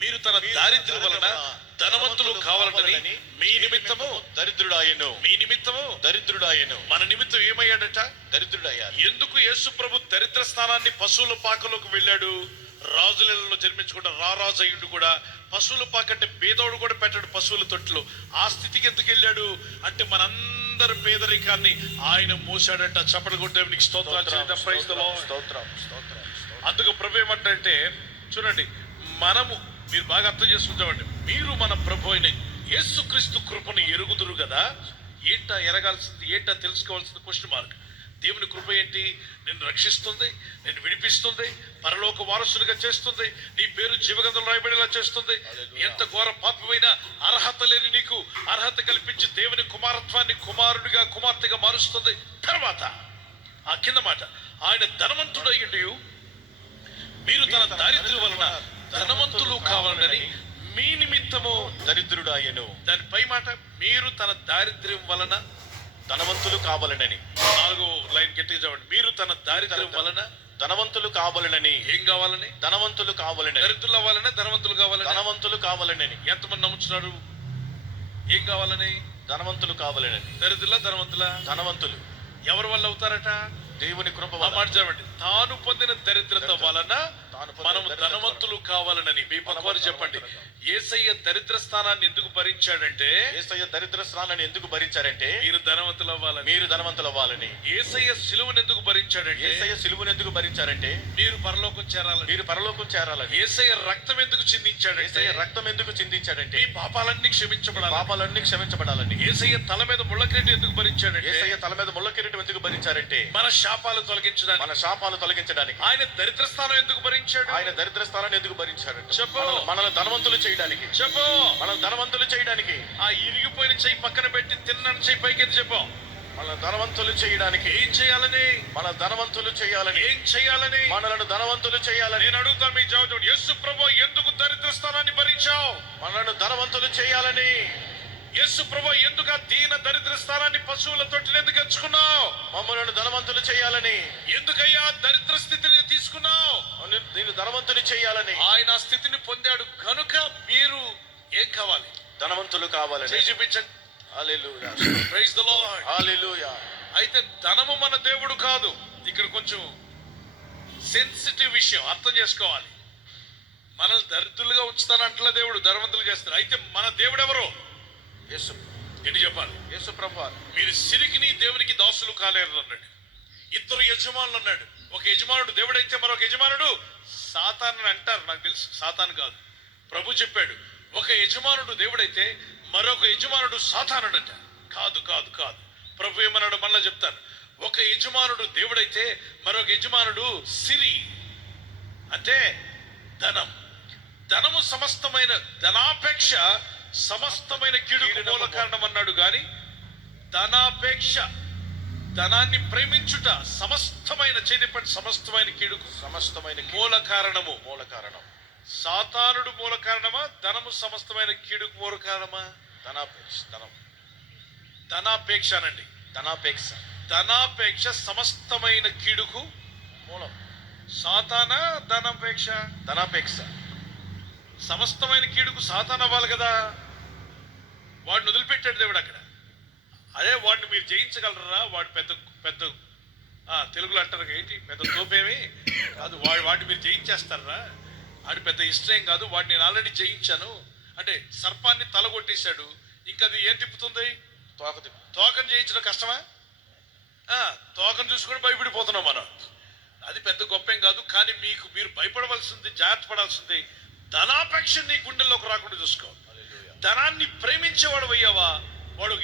మీరు తన దారిద్ర్యం వలన ధనవంతులు కావాలని మీ నిమిత్తము దరిద్రుడాయను. మీ నిమిత్తము దరిద్రుడాయను. మన నిమిత్తం ఏమయ్యాడట? దరిద్రుడయ్యాడు. ఎందుకు యేసు ప్రభు దరిద్ర స్థానాన్ని పశువుల పాకలోకి వెళ్ళాడు? రాజులలో జన్మించకుండా రారాజు అయ్యుడు కూడా పశువుల పాక అంటే పేదోడు కూడా పెట్టాడు పశువుల తొట్టులో. ఆ స్థితికి ఎందుకు వెళ్ళాడు అంటే మనందరి పేదరికాన్ని ఆయన మోసాడట. చప్పటి కొట్టి దేవునికి స్తోత్రాలు. Praise the Lord. స్తోత్రం. అందుకు ప్రభు ఏమంటే చూడండి, మనము మీరు బాగా అర్థం చేసుకుంటామండి. మీరు మన ప్రభు అయిన యేసుక్రీస్తు కృపను ఎరుగుదురు కదా. ఏంటా ఎరగాల్సింది, ఏంటా తెలుసుకోవాల్సింది? Question mark. దేవుని కృప ఏంటి? నిన్ను రక్షిస్తుంది, నిన్ను విడిపిస్తుంది, పరలోక వారసునిగా చేస్తుంది, నీ పేరు జీవగ్రంథంలో రాయబడేలా చేస్తుంది. ఎంత ఘోర పాపమైన అర్హత లేని నీకు అర్హత కల్పించి దేవుని కుమారత్వాన్ని కుమారుడిగా కుమార్తెగా మారుస్తుంది. తర్వాత ఆ కింద మాట, ఆయన ధనవంతుడు అయ్యుండి మీరు తన దారిద్ర్యం వలన ధనవంతులు కావాలని మీ నిమిత్తము దరిద్రుడాయను. దాని పై మాట, మీరు తన దారిద్ర్యం వలన ధనవంతులు కావాలనని. 4వ లైన్ గట్టిగా చదవండి. మీరు తన దారిద్ర్యం వలన ధనవంతులు కావాలనని. ఏం కావాలని? ధనవంతులు కావాలని. దరిద్రుల వలన ధనవంతులు కావాలని. ధనవంతులు కావాలనని. ఎంతమంది నమ్ముతున్నారు? ఏం కావాలని? ధనవంతులు కావాలనని. దరిద్రుల ధనవంతుల? ధనవంతులు. ఎవరి వల్ల అవుతారట? దేవుని కృప మాట చదవండి. తాను పొందిన దరిద్రత వలన మనము ధనవంతులు కావాలనని. మీ పక్కవారు చెప్పండి, యేసయ్య దరిద్ర స్థానాన్ని ఎందుకు భరించాడంటే, యేసయ్య దరిద్ర స్థానాన్ని ఎందుకు భరించారంటే మీరు ధనవంతులు అవ్వాలని. మీరు ధనవంతులు అవ్వాలని. యేసయ్య సిలువను ఎందుకు భరించాడంటే, యేసయ్య సిలువను ఎందుకు భరించారంటే మీరు పరలోకం చేరాలని. మీరు పరలోకం చేరాలని. యేసయ్య రక్తం ఎందుకు చిందించాడంటే, యేసయ్య రక్తం ఎందుకు చిందించాడంటే మీ పాపాలన్నీ క్షమించబడాలి. పాపాలన్నీ క్షమించబడాలని. యేసయ్య తల మీద ముళ్ళ కిరీటం ఎందుకు భరించాడంటే, యేసయ్య తల మీద ముళ్ళ కిరీటం ఎందుకు భరించారంటే మన శాపాలు తొలగించడానికి. మన శాపాలు తొలగించడానికి. ఆయన దరిద్ర స్థానం ఎందుకు భరించాడు? ఆయన దరిద్ర స్థానాన్ని ఎందుకు భరించాడు? చెప్పు. మనల్ని ధనవంతులు చేయడానికి. చెప్పు. మనం ధనవంతులు చేయడానికి. ఆ ఇరిగిపోయిన చెయ్యి పక్కన పెట్టి తిన్నాను చెయ్యి పైకి చెప్పు. మన ధనవంతులు చేయడానికి. ఏం చేయాలని? మన ధనవంతులు చేయాలని. ఏం చేయాలని? మనలను ధనవంతులు చేయాలని. నేను అడుగుతాను, మీ జవాబు. యేసు ప్రభు ఎందుకు దరిద్ర స్థానాన్ని భరించావు? మనలను ధనవంతులు చేయాలని. యేసు ప్రభు ఎందుకు ఆ దీన దరిద్ర స్థానాన్ని పశువుల తొట్టిని ఎందుకు ఎంచుకున్నావు? మమ్మల్ని ధనవంతులు చేయాలని. ఎందుకయ్యా దరిద్ర స్థితిని తీసుకున్నావు? నేను ధనవంతులు చేయాలని. ఆయన ఆ స్థితిని పొందాడు కనుక మీరు ఏం కావాలి? ధనవంతులు కావాలని. చేయి చూపించండి. Hallelujah. Praise the Lord. Hallelujah. అయితే ధనము మన దేవుడు కాదు. ఇక్కడ కొంచెం సెన్సిటివ్ విషయం అర్థం చేసుకోవాలి. మనల్ని దరిద్రులుగా ఉంచుతానంటలే దేవుడు, ధనవంతులు చేస్తారు. అయితే మన దేవుడు ఎవరు? యేసు. ఏంటి చెప్పాలి? యేసు ప్రభువు. మీరు సిరికిని దేవునికి దాసులు కాలేరు అన్నాడు. ఇద్దరు యజమానులు అన్నాడు. ఒక యజమానుడు దేవుడైతే మరొక యజమానుడు సాతాను అంటారు. నాకు తెలుసు సాతాను కాదు. ప్రభు చెప్పాడు, ఒక యజమానుడు దేవుడైతే మరొక యజమానుడు సాతానుడట. కాదు కాదు కాదు. ప్రభు ఏమన్నాడు మళ్ళా చెప్తాను. ఒక యజమానుడు దేవుడైతే మరొక యజమానుడు సిరి అంటే ధనం. ధనము సమస్తమైన ధనాపేక్ష సమస్తమైన కీడుకు మూల కారణం అన్నాడు. గాని ధనాపేక్ష, ధనాన్ని ప్రేమించుట సమస్తమైన చేపట్టి సమస్తమైన కీడుకు సమస్తమైన మూల కారణము. మూల కారణం సాతానుడు మూల కారణమా? ధనము సమస్తమైన కీడుకు మూల కారణమా? ధనాపేక్ష. ధనాపేక్ష అనండి. ధనాపేక్ష. ధనాపేక్ష సమస్తమైన కీడుకు మూలం. సాతానా ధనాపేక్ష? ధనాపేక్ష. సమస్తమైన కీడుకు సాతాన్ అవ్వాలి కదా. వాడిని వదిలిపెట్టాడు దేవుడు అక్కడ. అదే వాడిని మీరు జయించగలరా? వాడు పెద్ద పెద్ద తెలుగులో అంటారు ఏంటి, పెద్ద తోపేమి కాదు. వాడిని మీరు జయించేస్తారా? వాడి పెద్ద ఇష్టం కాదు. వాడిని నేను ఆల్రెడీ జయించాను అంటే సర్పాన్ని తలగొట్టేశాడు. ఇంకా అది ఏం తిప్పుతుంది? తోకను జయించడం కష్టమా? తోకను చూసుకొని భయపడిపోతున్నాం మనం. అది పెద్ద గొప్పేం కాదు. కానీ మీరు భయపడవలసింది, జాగ్రత్త పడాల్సింది ధనాపేక్ష నీ గుండెల్లోకి రాకుండా చూసుకో. ధనాన్ని ప్రేమించేవాడు అయ్యావా, వాడు